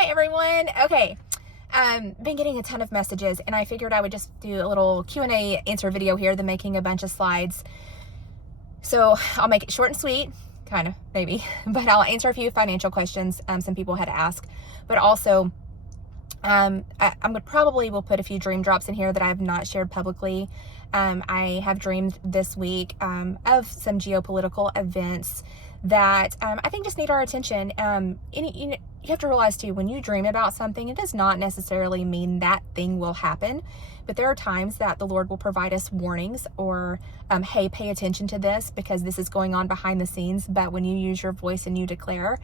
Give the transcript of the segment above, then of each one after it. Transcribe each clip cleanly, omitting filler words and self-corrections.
Hi everyone. Okay. Been getting a ton of messages and I figured I would just do a little Q&A answer video here than making a bunch of slides. So I'll make it short and sweet, kind of, maybe, but I'll answer a few financial questions some people had asked, but also I probably will put a few dream drops in here that I have not shared publicly. I have dreamed this week of some geopolitical events that I think just need our attention. You have to realize too, when you dream about something, it does not necessarily mean that thing will happen, but there are times that the Lord will provide us warnings or, hey, pay attention to this because this is going on behind the scenes. But when you use your voice and you declare,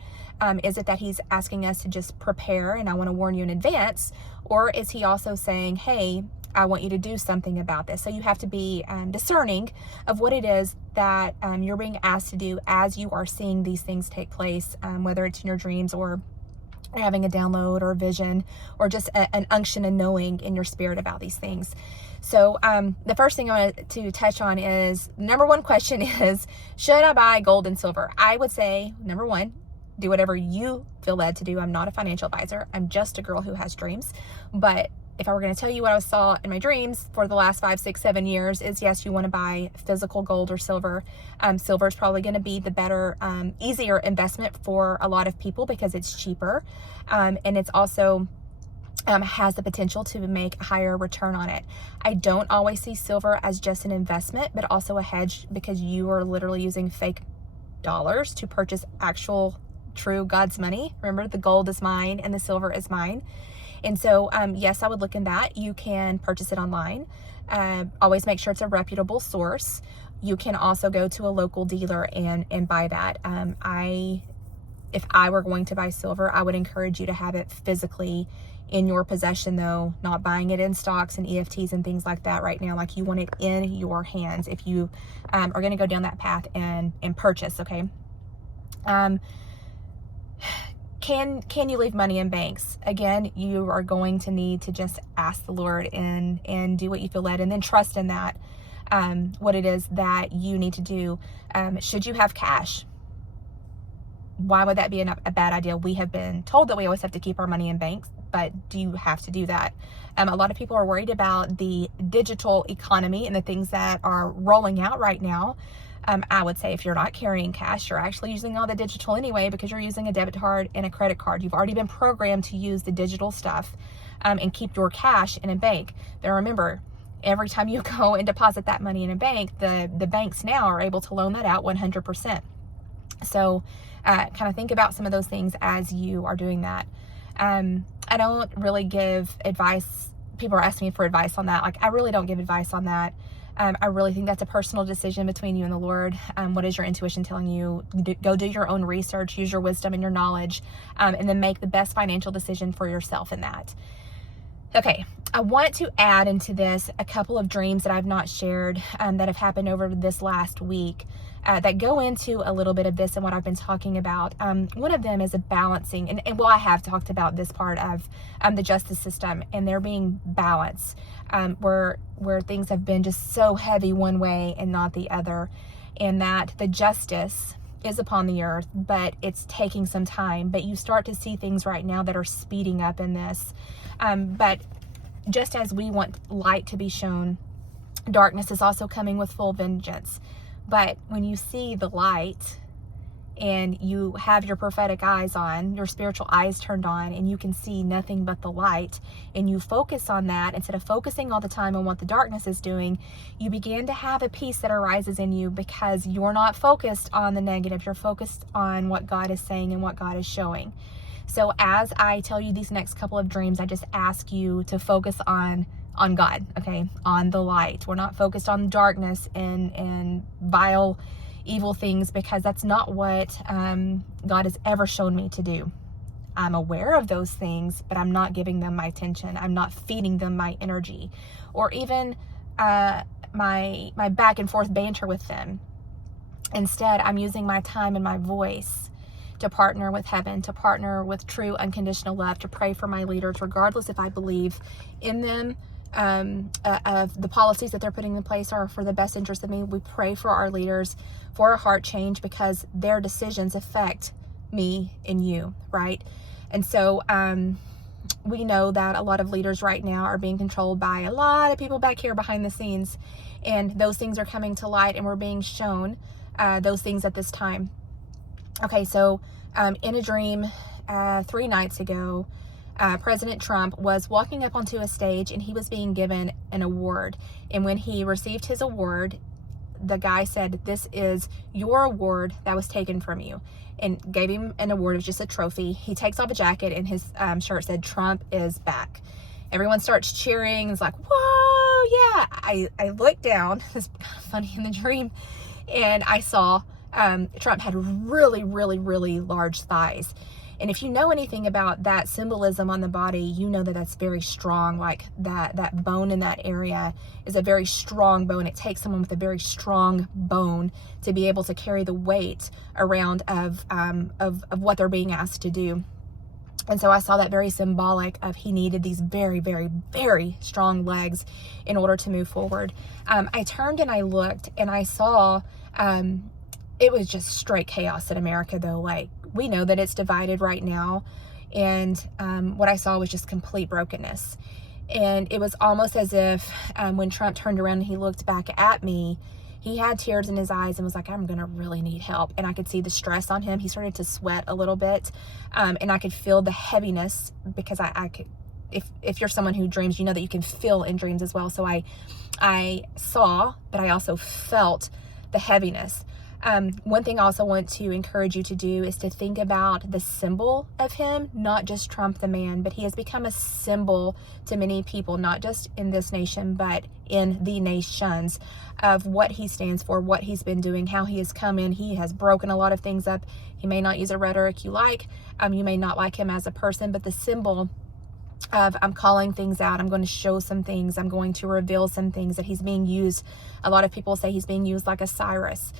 is it that he's asking us to just prepare and I want to warn you in advance? Or is he also saying, hey, I want you to do something about this? So you have to be discerning of what it is that you're being asked to do as you are seeing these things take place, whether it's in your dreams or having a download or a vision or just an unction and knowing in your spirit about these things. So the first thing I want to touch on is, number one question is, should I buy gold and silver? I would say, number one, do whatever you feel led to do. I'm not a financial advisor. I'm just a girl who has dreams. But if I were going to tell you what I saw in my dreams for the last 5, 6, 7 years is, yes, you want to buy physical gold or silver. Silver is probably going to be the better, easier investment for a lot of people because it's cheaper. And it's also has the potential to make a higher return on it. I don't always see silver as just an investment, but also a hedge because you are literally using fake dollars to purchase actual true God's money. Remember, the gold is mine and the silver is mine. And so, yes, I would look in that. You can purchase it online. Always make sure it's a reputable source. You can also go to a local dealer and buy that. If I were going to buy silver, I would encourage you to have it physically in your possession, though, not buying it in stocks and EFTs and things like that right now. Like, you want it in your hands if you are going to go down that path and purchase, okay? Can you leave money in banks? Again, you are going to need to just ask the Lord and do what you feel led, and then trust in that, what it is that you need to do. Should you have cash? Why would that be a bad idea? We have been told that we always have to keep our money in banks, but do you have to do that? A lot of people are worried about the digital economy and the things that are rolling out right now. I would say if you're not carrying cash, you're actually using all the digital anyway because you're using a debit card and a credit card. You've already been programmed to use the digital stuff and keep your cash in a bank. But remember, every time you go and deposit that money in a bank, the banks now are able to loan that out 100%. So kind of think about some of those things as you are doing that. I don't really give advice. People are asking me for advice on that. Like, I really don't give advice on that. I really think that's a personal decision between you and the Lord. What is your intuition telling you? Go do your own research, use your wisdom and your knowledge, and then make the best financial decision for yourself in that. Okay, I want to add into this a couple of dreams that I've not shared that have happened over this last week that go into a little bit of this and what I've been talking about. One of them is a balancing, and well, I have talked about this part of the justice system and there being balance, where things have been just so heavy one way and not the other, and that the justice is upon the earth, but it's taking some time. But you start to see things right now that are speeding up in this. But just as we want light to be shown, darkness is also coming with full vengeance. But when you see the light and you have your prophetic eyes on, your spiritual eyes turned on, and you can see nothing but the light, and you focus on that instead of focusing all the time on what the darkness is doing, you begin to have a peace that arises in you because you're not focused on the negative. You're focused on what God is saying and what God is showing. So as I tell you these next couple of dreams, I just ask you to focus on God, okay? On the light. We're not focused on darkness and vile, evil things, because that's not what God has ever shown me to do. I'm aware of those things, but I'm not giving them my attention. I'm not feeding them my energy, or even my back and forth banter with them. Instead, I'm using my time and my voice to partner with heaven, to partner with true unconditional love, to pray for my leaders, regardless if I believe in them, of the policies that they're putting in place are for the best interest of me. We pray for our leaders for a heart change because their decisions affect me and you, right? And so we know that a lot of leaders right now are being controlled by a lot of people back here behind the scenes, and those things are coming to light, and we're being shown those things at this time. Okay, so in a dream 3 nights ago, President Trump was walking up onto a stage, and he was being given an award. And when he received his award, the guy said, "This is your award that was taken from you," and gave him an award of just a trophy. He takes off a jacket, and his shirt said, "Trump is back." Everyone starts cheering. It's like, whoa, yeah. I looked down, this is kind of funny in the dream, and I saw Trump had really, really, really large thighs. And if you know anything about that symbolism on the body, you know that that's very strong. Like that bone in that area is a very strong bone. It takes someone with a very strong bone to be able to carry the weight around of what they're being asked to do. And so I saw that very symbolic of he needed these very, very, very strong legs in order to move forward. I turned and I looked, and I saw it was just straight chaos in America, though. Like, we know that it's divided right now. And what I saw was just complete brokenness. And it was almost as if when Trump turned around and he looked back at me, he had tears in his eyes and was like, "I'm going to really need help." And I could see the stress on him. He started to sweat a little bit. And I could feel the heaviness, because I could, if you're someone who dreams, you know that you can feel in dreams as well. So I saw, but I also felt the heaviness. One thing I also want to encourage you to do is to think about the symbol of him, not just Trump the man, but he has become a symbol to many people, not just in this nation, but in the nations, of what he stands for, what he's been doing, how he has come in. He has broken a lot of things up. He may not use a rhetoric you like. You may not like him as a person, but the symbol of I'm calling things out, I'm going to show some things, I'm going to reveal some things, that he's being used. A lot of people say he's being used like a Cyrus.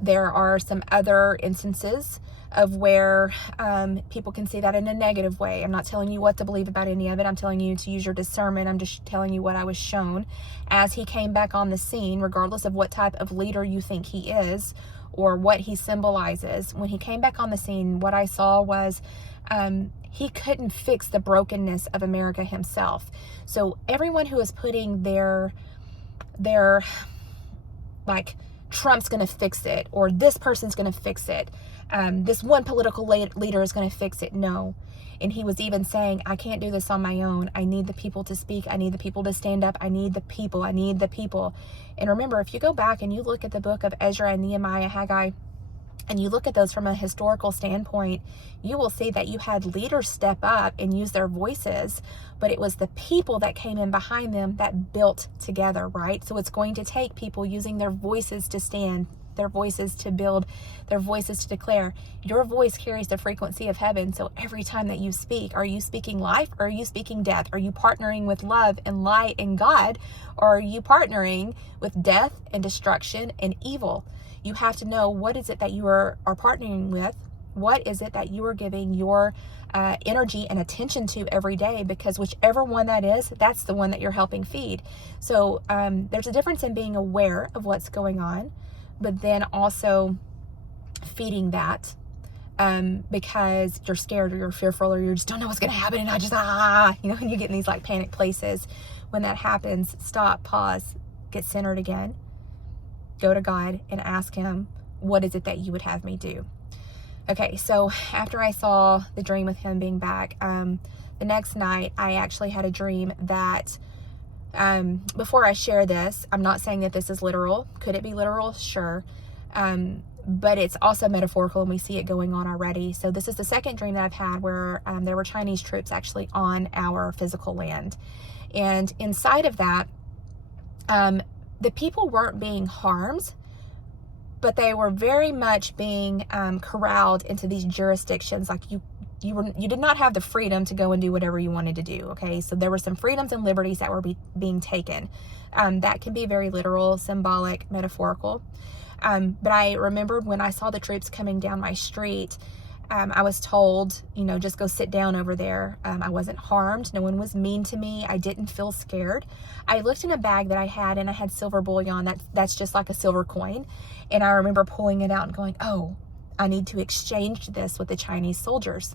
There are some other instances of where people can see that in a negative way. I'm not telling you what to believe about any of it. I'm telling you to use your discernment. I'm just telling you what I was shown as he came back on the scene, regardless of what type of leader you think he is or what he symbolizes. When he came back on the scene, what I saw was he couldn't fix the brokenness of America himself. So everyone who is putting their like, Trump's going to fix it, or this person's going to fix it, this one political leader is going to fix it. No. And he was even saying, I can't do this on my own. I need the people to speak. I need the people to stand up. I need the people. I need the people. And remember, if you go back and you look at the book of Ezra and Nehemiah, Haggai, and you look at those from a historical standpoint, you will see that you had leaders step up and use their voices, but it was the people that came in behind them that built together, right? So it's going to take people using their voices to stand, their voices to build, their voices to declare. Your voice carries the frequency of heaven. So every time that you speak, are you speaking life, or are you speaking death? Are you partnering with love and light and God, or are you partnering with death and destruction and evil? You have to know, what is it that you are partnering with? What is it that you are giving your energy and attention to every day? Because whichever one that is, that's the one that you're helping feed. So there's a difference in being aware of what's going on, but then also feeding that because you're scared, or you're fearful, or you just don't know what's going to happen. And I just, and you get in these like panic places. When that happens, stop, pause, get centered again. Go to God and ask him, what is it that you would have me do? Okay, so after I saw the dream with him being back, the next night I actually had a dream that, before I share this, I'm not saying that this is literal. Could it be literal? Sure. But it's also metaphorical, and we see it going on already. So this is the second dream that I've had where there were Chinese troops actually on our physical land. And inside of that, the people weren't being harmed, but they were very much being corralled into these jurisdictions. Like you did not have the freedom to go and do whatever you wanted to do. Okay, so there were some freedoms and liberties that were being taken. That can be very literal, symbolic, metaphorical. But I remembered when I saw the troops coming down my street, I was told, just go sit down over there. I wasn't harmed. No one was mean to me. I didn't feel scared. I looked in a bag that I had, and I had silver bullion. That's just like a silver coin. And I remember pulling it out and going, oh, I need to exchange this with the Chinese soldiers.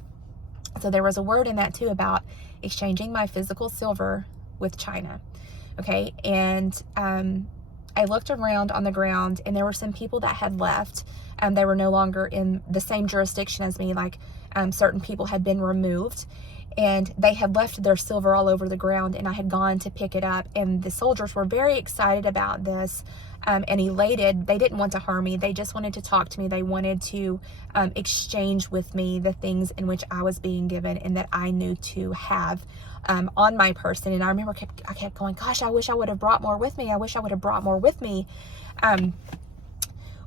So there was a word in that too about exchanging my physical silver with China. Okay. And I looked around on the ground, and there were some people that had left. They were no longer in the same jurisdiction as me. Like certain people had been removed, and they had left their silver all over the ground, and I had gone to pick it up. And the soldiers were very excited about this and elated. They didn't want to harm me. They just wanted to talk to me. They wanted to exchange with me the things in which I was being given and that I knew to have on my person. And I remember I kept going, gosh, I wish I would have brought more with me. I wish I would have brought more with me.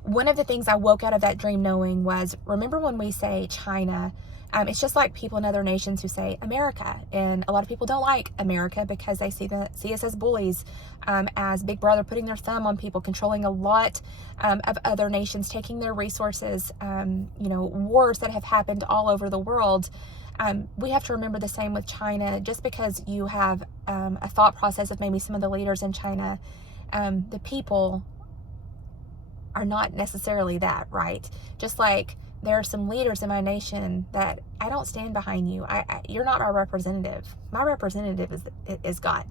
One of the things I woke out of that dream knowing was, remember when we say China, it's just like people in other nations who say America. And a lot of people don't like America because they see us as bullies, as Big Brother putting their thumb on people, controlling a lot of other nations, taking their resources, wars that have happened all over the world. We have to remember the same with China. Just because you have a thought process of maybe some of the leaders in China, the people are not necessarily that, right? Just like there are some leaders in my nation that I don't stand behind you. You're not our representative. My representative is God,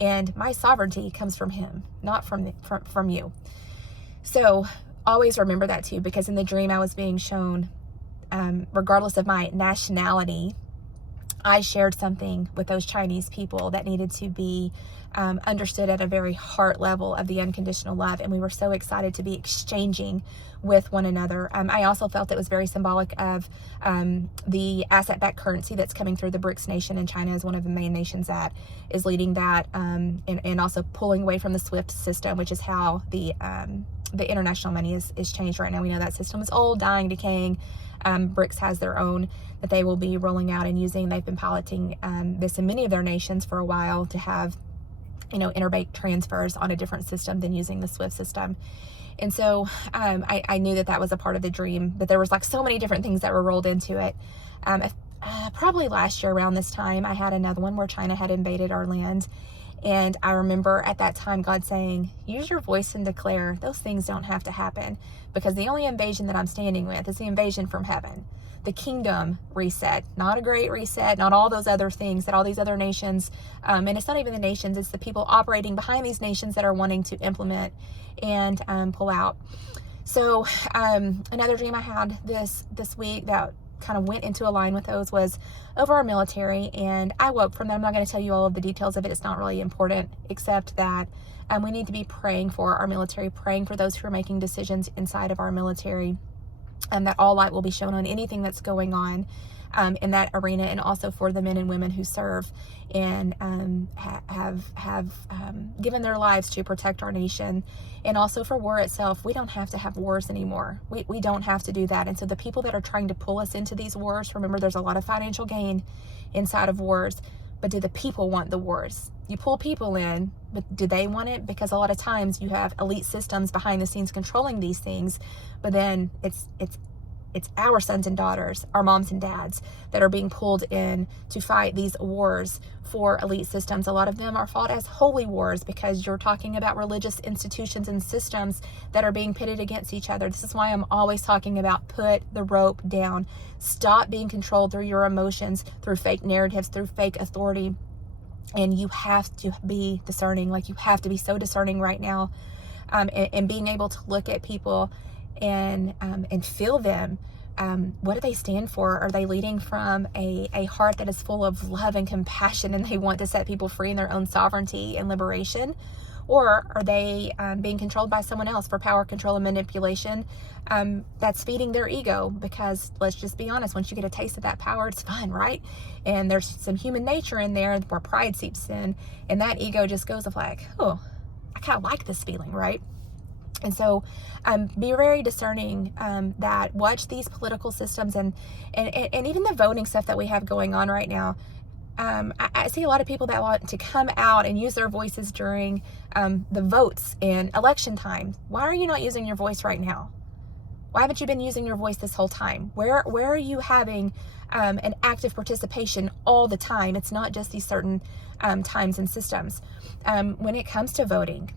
and my sovereignty comes from Him, not from you. So always remember that too, because in the dream I was being shown, regardless of my nationality, I shared something with those Chinese people that needed to be understood at a very heart level of the unconditional love. And we were so excited to be exchanging with one another. I also felt it was very symbolic of the asset-backed currency that's coming through the BRICS nation, and China is one of the main nations that is leading that, and also pulling away from the SWIFT system, which is how the international money is changed right now. We know that system is old, dying, decaying. BRICS has their own that they will be rolling out and using. They've been piloting this in many of their nations for a while to have, interbank transfers on a different system than using the SWIFT system. And so I knew that was a part of the dream, but there was like so many different things that were rolled into it. Probably last year around this time, I had another one where China had invaded our land. And I remember at that time God saying, use your voice and declare those things don't have to happen, because the only invasion that I'm standing with is the invasion from heaven. The kingdom reset, not a great reset, not all those other things that all these other nations, and it's not even the nations, it's the people operating behind these nations that are wanting to implement and pull out. So another dream I had this week that kind of went into a line with those was over our military, and I woke from that. I'm not going to tell you all of the details of it. It's not really important, except that we need to be praying for our military, praying for those who are making decisions inside of our military, and that all light will be shown on anything that's going on in that arena, and also for the men and women who serve and have given their lives to protect our nation, and also for war itself. We don't have to have wars anymore. We don't have to do that. And so the people that are trying to pull us into these wars, remember, there's a lot of financial gain inside of wars, but do the people want the wars? You pull people in, but do they want it? Because a lot of times you have elite systems behind the scenes controlling these things, but then it's our sons and daughters, our moms and dads, that are being pulled in to fight these wars for elite systems. A lot of them are fought as holy wars, because you're talking about religious institutions and systems that are being pitted against each other. This is why I'm always talking about put the rope down. Stop being controlled through your emotions, through fake narratives, through fake authority. And you have to be discerning. Like, you have to be so discerning right now, and being able to look at people and feel them. What do they stand for? Are they leading from a heart that is full of love and compassion, and they want to set people free in their own sovereignty and liberation? Or are they being controlled by someone else for power, control, and manipulation that's feeding their ego? Because let's just be honest, once you get a taste of that power, it's fun, right? And there's some human nature in there where pride seeps in, and that ego just goes of like, oh, I kind of like this feeling, right? And so be very discerning, that watch these political systems and even the voting stuff that we have going on right now. I see a lot of people that want to come out and use their voices during the votes and election time. Why are you not using your voice right now? Why haven't you been using your voice this whole time? Where are you having an active participation all the time? It's not just these certain times and systems. When it comes to voting,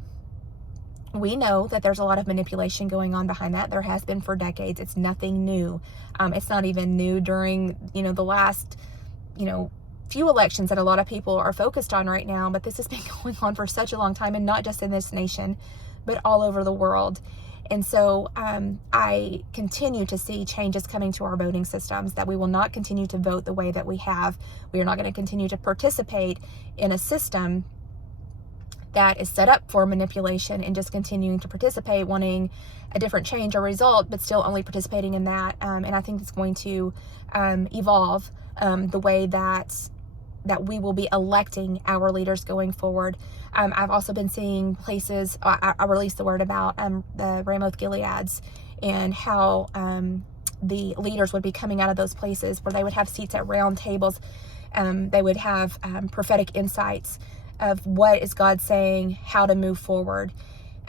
we know that there's a lot of manipulation going on behind that. There has been for decades. It's nothing new. It's not even new during, the last few elections that a lot of people are focused on right now, but this has been going on for such a long time, and not just in this nation, but all over the world. And so I continue to see changes coming to our voting systems, that we will not continue to vote the way that we have. We are not going to continue to participate in a system that is set up for manipulation, and just continuing to participate, wanting a different change or result, but still only participating in that. And I think it's going to evolve the way that we will be electing our leaders going forward. I've also been seeing places, I released the word about the Ramoth Gileads, and how the leaders would be coming out of those places where they would have seats at round tables. They would have prophetic insights of what is God saying, how to move forward.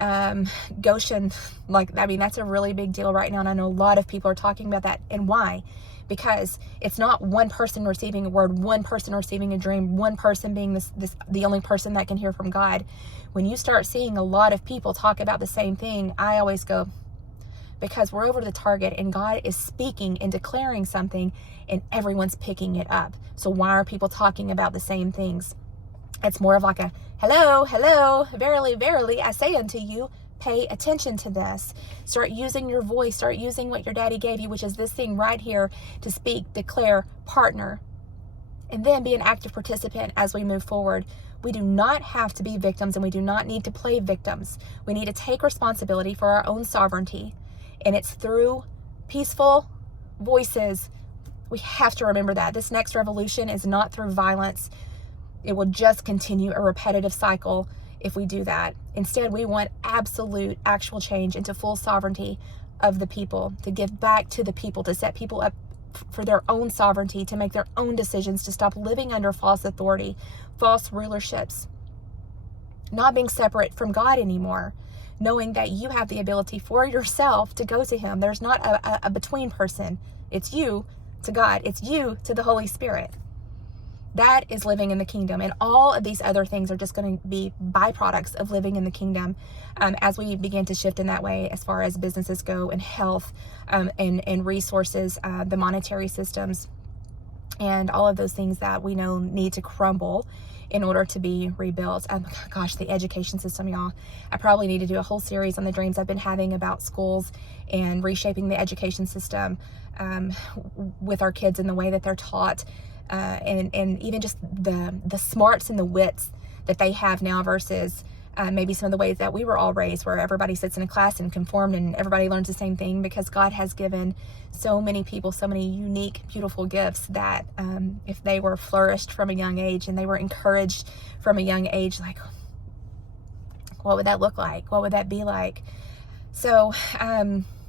Goshen, that's a really big deal right now, and I know a lot of people are talking about that. And why? Because it's not one person receiving a word, one person receiving a dream, one person being the only person that can hear from God. When you start seeing a lot of people talk about the same thing, I always go, because we're over the target, and God is speaking and declaring something, and everyone's picking it up. So why are people talking about the same things? It's more of like a, hello, verily, verily, I say unto you, pay attention to this. Start using your voice. Start using what your daddy gave you, which is this thing right here, to speak, declare, partner, and then be an active participant as we move forward. We do not have to be victims, and we do not need to play victims. We need to take responsibility for our own sovereignty, and it's through peaceful voices. We have to remember that. This next revolution is not through violence. It will just continue a repetitive cycle if we do that. Instead, we want absolute, actual change into full sovereignty of the people, to give back to the people, to set people up for their own sovereignty, to make their own decisions, to stop living under false authority, false rulerships, not being separate from God anymore, knowing that you have the ability for yourself to go to Him. There's not a between person. It's you to God. It's you to the Holy Spirit. That is living in the kingdom. And all of these other things are just going to be byproducts of living in the kingdom, as we begin to shift in that way, as far as businesses go, and health, and resources, the monetary systems, and all of those things that we know need to crumble in order to be rebuilt. Gosh, the education system, y'all. I probably need to do a whole series on the dreams I've been having about schools and reshaping the education system with our kids in the way that they're taught. And even just the smarts and the wits that they have now versus maybe some of the ways that we were all raised, where everybody sits in a class and conformed and everybody learns the same thing, because God has given so many people so many unique, beautiful gifts that if they were flourished from a young age and they were encouraged from a young age, like, what would that look like? What would that be like? So,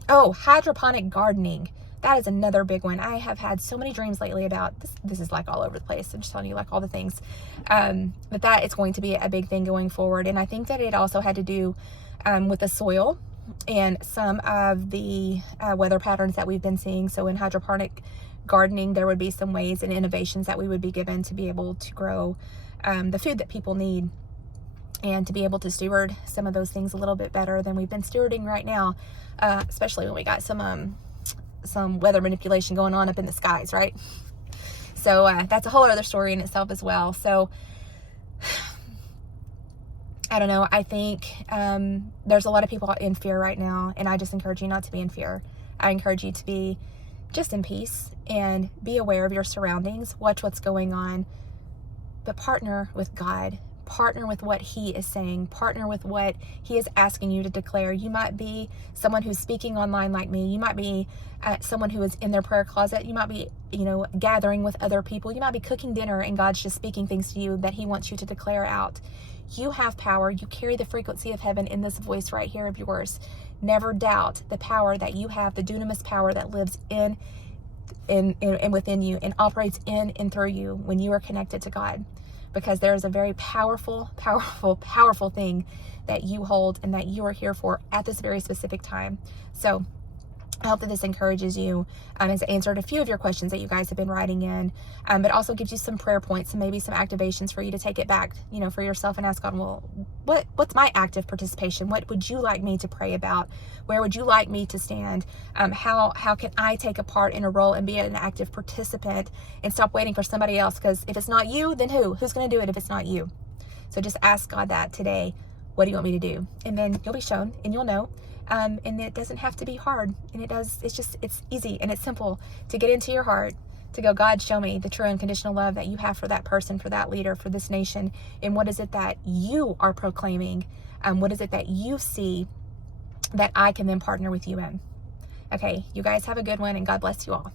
hydroponic gardening. That is another big one. I have had so many dreams lately about this. This is like all over the place. I'm just telling you, like, all the things. But that is going to be a big thing going forward. And I think that it also had to do with the soil and some of the weather patterns that we've been seeing. So in hydroponic gardening, there would be some ways and innovations that we would be given to be able to grow the food that people need, and to be able to steward some of those things a little bit better than we've been stewarding right now, especially when we got some weather manipulation going on up in the skies, right? So that's a whole other story in itself as well. So I don't know. I think there's a lot of people in fear right now, and I just encourage you not to be in fear. I encourage you to be just in peace and be aware of your surroundings. Watch what's going on, but partner with God. Partner with what He is saying. Partner with what He is asking you to declare. You might be someone who's speaking online like me. You might be someone who is in their prayer closet. You might be, gathering with other people. You might be cooking dinner, and God's just speaking things to you that He wants you to declare out. You have power. You carry the frequency of heaven in this voice right here of yours. Never doubt the power that you have, the dunamis power that lives in within you and operates in and through you when you are connected to God. Because there is a very powerful, powerful, powerful thing that you hold and that you are here for at this very specific time. So I hope that this encourages you, has answered a few of your questions that you guys have been writing in, but also gives you some prayer points and maybe some activations for you to take it back, for yourself and ask God, well, what's my active participation? What would you like me to pray about? Where would you like me to stand? How can I take a part in a role and be an active participant and stop waiting for somebody else? Because if it's not you, then who? Who's going to do it if it's not you? So just ask God that today. What do you want me to do? And then you'll be shown and you'll know. And it doesn't have to be hard. And it's easy and it's simple to get into your heart, to go, God, show me the true unconditional love that you have for that person, for that leader, for this nation. And what is it that you are proclaiming? What is it that you see that I can then partner with you in? Okay, you guys have a good one, and God bless you all.